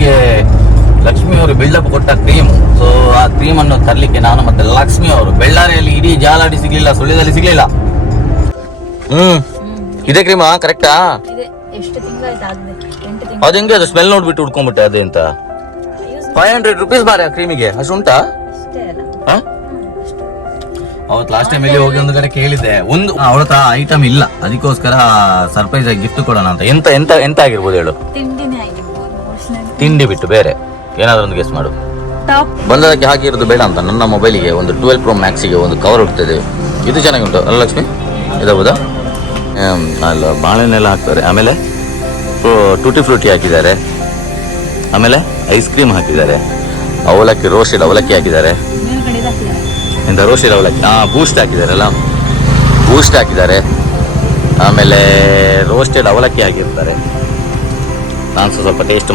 ಇವರಿಗೆ ಲಕ್ಷ್ಮಿ ಅವರು ಬಿಲ್ಡಪ್ ಕೊಟ್ಟ ಕ್ರೀಮ್. ಸೊ ಆ ಕ್ರೀಮ್ ಅನ್ನು ತರ್ಲಿಕ್ಕೆ ನಾನು ಮತ್ತೆ ಲಕ್ಷ್ಮಿ ಅವರು ಬೆಳ್ಳಾರಿಯಲ್ಲಿ ಇಡೀ ಜಾಲಾಡಿ ಸಿಗ್ಲಿಲ್ಲ, ಸುಳ್ಯದಲ್ಲಿ ಸಿಗ್ಲಿಲ್ಲ. ಇದೇ ಕ್ರೀಮಾ ಕರೆಕ್ಟಾ? ಅದು ಹೆಂಗೆ ಅದು ಸ್ಮೆಲ್ ನೋಡ್ಬಿಟ್ಟು ಹುಡ್ಕೊಂಡ್ಬಿಟ್ಟೆ ಅದೇ ಅಂತ. 500 rupees ಬಾರೆ ಆ ಕ್ರೀಮಿಗೆ, ಅಷ್ಟು ಉಂಟಾ? ಅವತ್ತು ಲಾಸ್ಟ್ ಟೈಮ್ ಇಲ್ಲಿ ಹೋಗಿ ಒಂದು ಕಡೆ ಕೇಳಿದ್ದೆ, ಒಂದು ಅವಳ ಹತ್ರ ಐಟಮ್ ಇಲ್ಲ, ಅದಕ್ಕೋಸ್ಕರ ಸರ್ಪ್ರೈಸ್ ಆಗಿ ಗಿಫ್ಟ್ ಕೊಡೋಣ ಅಂತ. ಎಂತ ಎಂತ ಎಂತ ಆಗಿರ್ಬೋದು ಹೇಳು? ತಿಂಡಿ ಬಿಟ್ಟು ಬೇರೆ ಏನಾದ್ರು ಒಂದು ಗೆಸ್ ಮಾಡು. ಬಂದದಕ್ಕೆ ಹಾಕಿರೋದು ಬೇಡ ಅಂತ ನನ್ನ ಮೊಬೈಲಿಗೆ ಒಂದು 12 Pro Maxಗೆ ಒಂದು ಕವರ್ ಹುಡ್ತದೆ. ಇದು ಚೆನ್ನಾಗಿ ಉಂಟು ಅಲ್ಲ ಲಕ್ಷ್ಮಿ? ಇದಾಗುದಾ? ಅಲ್ಲ, ಬಾಳೆನೆಲ್ಲ ಹಾಕ್ತಾರೆ. ಆಮೇಲೆ ಟೂಟಿ ಫ್ರೂಟಿ ಹಾಕಿದ್ದಾರೆ. ಆಮೇಲೆ ಐಸ್ ಕ್ರೀಮ್ ಹಾಕಿದ್ದಾರೆ. ಅವಲಕ್ಕಿ, ರೋಸ್ಟೆಡ್ ಅವಲಕ್ಕಿ ಹಾಕಿದ್ದಾರೆ. ಇಂಥ ರೋಸ್ಟೆಡ್ ಅವಲಕ್ಕಿ, ಬೂಸ್ಟ್ ಹಾಕಿದಾರಲ್ಲ, ಬೂಸ್ಟ್ ಹಾಕಿದ್ದಾರೆ. ಆಮೇಲೆ ರೋಸ್ಟೆಡ್ ಅವಲಕ್ಕಿ ಹಾಕಿರ್ತಾರೆ. ನಾನು ಸ್ವಲ್ಪ ಟೇಸ್ಟ್